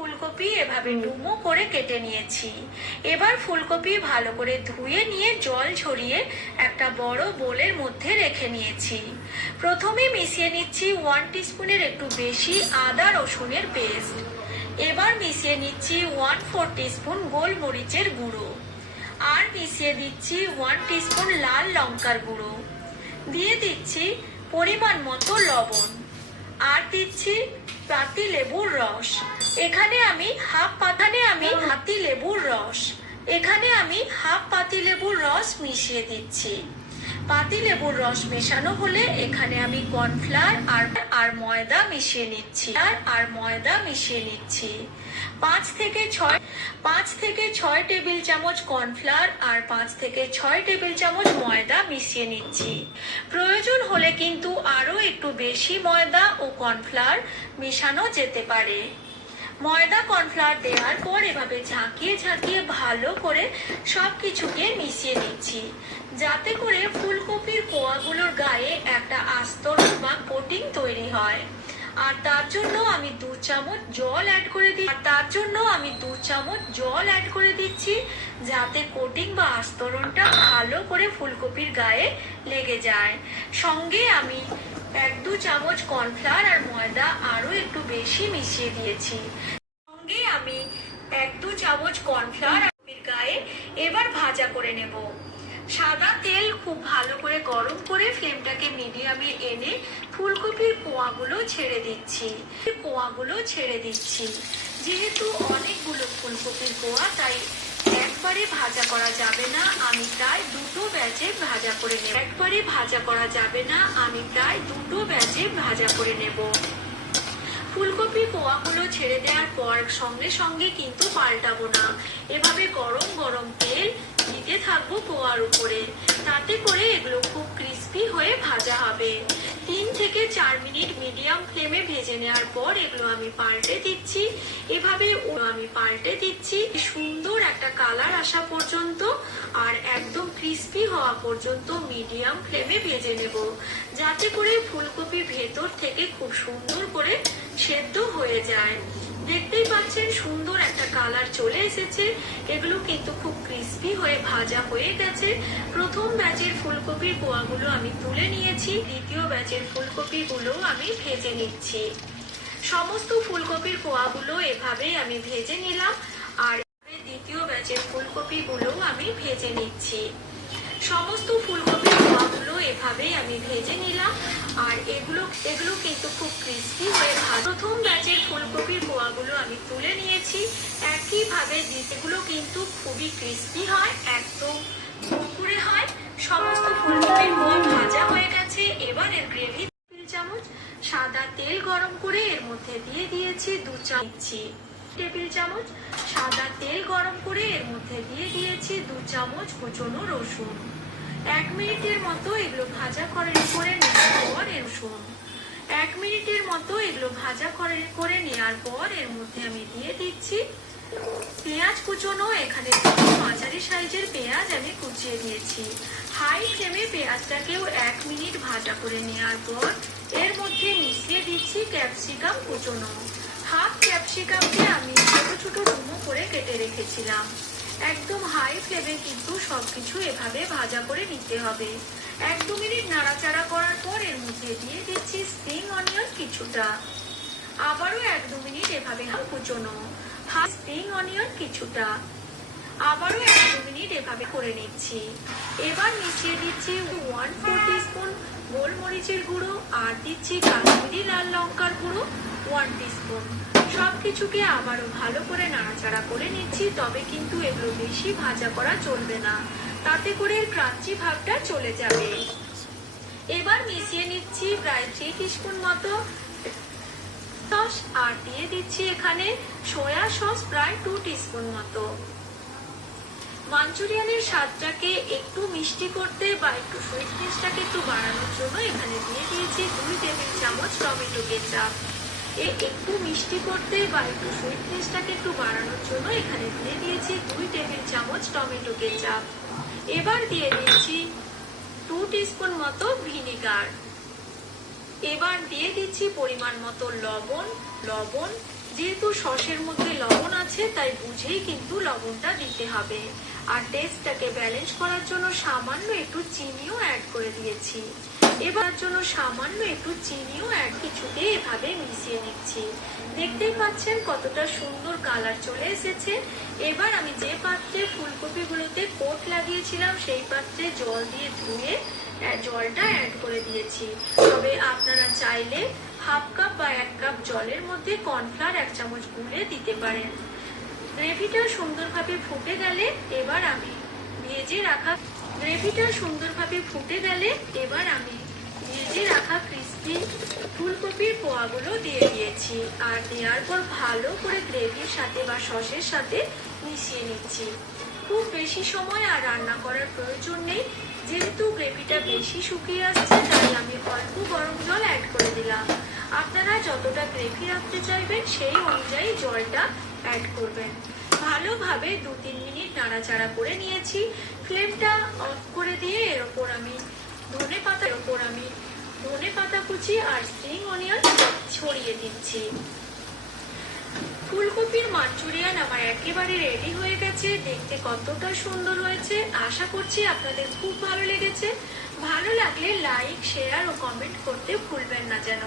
ফুলকপি এভাবে ডুমো করে কেটে নিয়েছি। এবার ফুলকপি ভালো করে ধুয়ে নিয়ে জল ঝরিয়ে একটা বড় বোলের মধ্যে রেখে নিয়েছি। প্রথমে মিশিয়ে নিচ্ছি 1 টিস্পুনের একটু বেশি আদা রসুনের পেস্ট। এবার মিশিয়ে নিচ্ছি 1/4 টিস্পুন গোলমরিচের গুঁড়ো, আর মিশিয়ে দিচ্ছি 1 টিস্পুন লাল লঙ্কার গুঁড়ো, দিয়ে দিচ্ছি পরিমাণ মতো লবণ, আর দিচ্ছি পাতি লেবুর রস। এখানে আমি হাফ পাতি লেবুর রস মিশিয়ে দিচ্ছি। পাতি লেবুর রস মেশানো হলে এখানে আমি কর্নফ্লাওয়ার আর ময়দা মিশিয়ে নিচ্ছি। 5 থেকে 6 টেবিল চামচ কর্নফ্লাওয়ার আর 5 থেকে 6 টেবিল চামচ ময়দা মিশিয়ে নিচ্ছি। প্রয়োজন হলে কিন্তু আরো একটু বেশি ময়দা ও কর্নফ্লাওয়ার মেশানো যেতে পারে। ময়দা কর্নফ্লাওয়ার দেওয়ার পর এভাবে ঝাঁকিয়ে ঝাঁকিয়ে ভালো করে সবকিছুকে মিশিয়ে নিচ্ছি, যাতে করে ফুলকপির কোয়াগুলোর গায়ে একটা আস্তরণ বা কোটিং তৈরি হয়। আর তার জন্য আমি 2 চামচ জল অ্যাড করে দিচ্ছি, যাতে কোটিং বা আস্তরণটা ভালো করে ফুলকপির গায়ে লেগে যায়। সঙ্গে আমি 1-2 চামচ কর্নফ্লাওয়ার আর ময়দা আরো একটু বেশি মিশিয়ে দিয়েছি। গায়ে এবার ভাজা করে নেব। সাদা তেল খুব ভালো করে গরম করে ফ্লেমটাকে মিডিয়ামে এনে ফুলকপির কোয়াগুলো ছেড়ে দিচ্ছি। যেহেতু অনেকগুলো ফুলকপির কোয়া, তাই একবারে ভাজা করা যাবে না, আমি প্রায় দুটো ব্যাচে ভাজা করে নেব। ফুলকপি কোয়াগুলো ছেড়ে দেওয়ার পর সঙ্গে সঙ্গে কিন্তু পাল্টাবো না, এভাবে গরম গরম তেল দিতে থাকবো কোয়ার উপরে, তাতে করে এগুলো খুব ক্রিস্পি হয়ে ভাজা হবে। 3 থেকে 4 মিনিট মিডিয়াম ফ্লেমে ভেজে নেওয়ার পর এগুলো আমি পাল্টে দিচ্ছি সুন্দর একটা কালার আসা পর্যন্ত আর একদম ক্রিস্পি হওয়া পর্যন্ত মিডিয়াম ফ্লেমে ভেজে নেব, যাতে করে ফুলকপি ভেতর থেকে খুব সুন্দর করে সেদ্ধ হয়ে যায়। দেখতেই পাচ্ছেন সুন্দর একটা কালার চলে এসেছে। এগুলো কিন্তু খুব ক্রিস্পি হয়ে ভাজা হয়ে গেছে। প্রথম ব্যাচের ফুলকপির কোয়াগুলো আমি তুলে নিয়েছি, দ্বিতীয় ব্যাচের ফুলকপিগুলো আমি ভেজে নিচ্ছি। সমস্ত ফুলকপির কোয়াগুলো এভাবেই আমি ভেজে নিলাম, আর দ্বিতীয় ব্যাচের ফুলকপিগুলো আমি ভেজে নিচ্ছি। সমস্ত ফুলকপির কোয়াগুলো এভাবেই আমি ভেজে নিলাম, আর এগুলো কিন্তু খুব ক্রিস্পি হয়ে ভাজা। প্রথম ব্যাচের ফুলকপির কোয়াগুলো আমি তুলে নিয়েছি, একইভাবে এগুলো কিন্তু খুবই ক্রিস্পি হয়, একদম কুরকুরে হয়। সমস্ত ফুলকপির কোয়া ভাজা হয়ে গেছে। এবার এর গ্রেভি চামচ সাদা তেল গরম করে এর মধ্যে দিয়ে দিয়েছি 2 চামচ কুচনো রসুন। 1 মিনিটের মতো এগুলো ভাজা করে নেওয়ার পর এর মধ্যে আমি দিয়ে দিচ্ছি পেঁয়াজ কুচনো। এখানে মাঝারি সাইজের পেঁয়াজ আমি কুচিয়ে দিয়েছি। হাই ফ্লেমে পেঁয়াজটাকেও 1 মিনিট ভাজা করে নেওয়ার পর এর মধ্যে মিশিয়ে দিচ্ছি ক্যাপসিকাম কুচনো। হাফ ক্যাপসিকামকে আমি ছোট ছোট ডুমো করে কেটে রেখেছিলাম। একদম হাই ফ্লেমে কিন্তু সবকিছু এভাবে ভাজা করে নিতে হবে। 1-2 মিনিট নাড়াচাড়া করার পর এর মধ্যে দিয়ে দিচ্ছি স্প্রিং অনিয়ন কিছুটা। আবারও 1-2 মিনিট এভাবে কুচনো স্প্রিং অনিয়ন কিছুটা। আবারও 1-2 মিনিট এভাবে করে নিচ্ছি। এবার মিশিয়ে দিচ্ছি 1/4 টিস্পুন গোলমরিচের গুঁড়ো, আর দিচ্ছি কাশ্মীরি লাল লঙ্কার গুঁড়ো 1 টিস্পুন। সবকিছুকে আবারও ভালো করে নাড়াচাড়া করে নিচ্ছি, তবে কিন্তু এগুলো বেশি ভাজা করা চলবে না, তাতে করে ক্রাঞ্চি ভাবটা চলে যাবে। এবার মিশিয়ে নিচ্ছি প্রায় 3 টিস্পুন মতো সস, আর দিয়ে দিচ্ছি এখানে সয়া সস প্রায় 2 টিস্পুন মতো। মাঞ্চুরিয়ানের স্বাদটাকে একটু মিষ্টি করতে বা একটু সুইটনেসটাকে একটু বাড়ানোর জন্য এখানে দিয়ে দিয়েছি 2 টেবিল চামচ টমেটো কেচাপ। একটু মিষ্টি করতে বা একটু সুইটনেসটাকে একটু বাড়ানোর জন্য এখানে দিয়ে দিয়েছি 2 টেবিল চামচ টমেটো কেচাপ। এবার দিয়ে দিচ্ছি 2 টিস্পুন মতো ভিনেগার। এবার দিয়ে দিচ্ছি পরিমাণ মতো লবণ। যেহেতু সসের মধ্যে লবণ আছে তাই বুঝেই কিন্তু লবণটা দিতে হবে। আর টেস্টটাকে ব্যালেন্স করার জন্য সামান্য একটু চিনিও অ্যাড করে দিয়েছি। এবার জন্য সামান্য একটু চিনিও কিছুতে এভাবে মিশিয়ে নিচ্ছি। দেখতেই পাচ্ছেন কতটা সুন্দর কালার চলে এসেছে। এবার আমি যে পাত্রে ফুলকপিগুলোতে কোট লাগিয়েছিলাম সেই পাত্রে জল দিয়ে ধুয়ে জলটা অ্যাড করে দিয়েছি। তবে আপনারা চাইলে হাফ কাপ বা 1 কাপ জলের মধ্যে কর্নফ্লাওয়ার 1 চামচ গুলে দিতে পারেন। গ্রেভিটা সুন্দরভাবে ফুটে গেলে এবার আমি ভেজে রাখা ক্রিস্পি ফুলকপির পোয়াগুলো দিয়ে দিয়েছি। আর দেওয়ার পর ভালো করে গ্রেভির সাথে বা সসের সাথে মিশিয়ে নিচ্ছি। খুব বেশি সময় আর রান্না করার প্রয়োজন নেই। যেহেতু গ্রেভিটা বেশি শুকিয়ে আসছে তাই আমি অল্প গরম জল অ্যাড করে দিলাম। আপনারা যতটা গ্রেভি রাখতে চাইবেন সেই অনুযায়ী জলটা অ্যাড করবেন। ভালোভাবে 2-3 মিনিট নাড়াচাড়া করে নিয়েছি। ফ্লেমটা অফ করে দিয়ে এর ওপর আমি ধনে পাতা কুচি আর স্প্রিং অনিয়ন ছড়িয়ে দিচ্ছি। ফুলকপির মাঞ্চুরিয়ান আমার একেবারে রেডি হয়ে গেছে। দেখতে কতটা সুন্দর হয়েছে। আশা করছি আপনাদের খুব ভালো লেগেছে। ভালো লাগলে লাইক, শেয়ার ও কমেন্ট করতে ভুলবেন না যেন।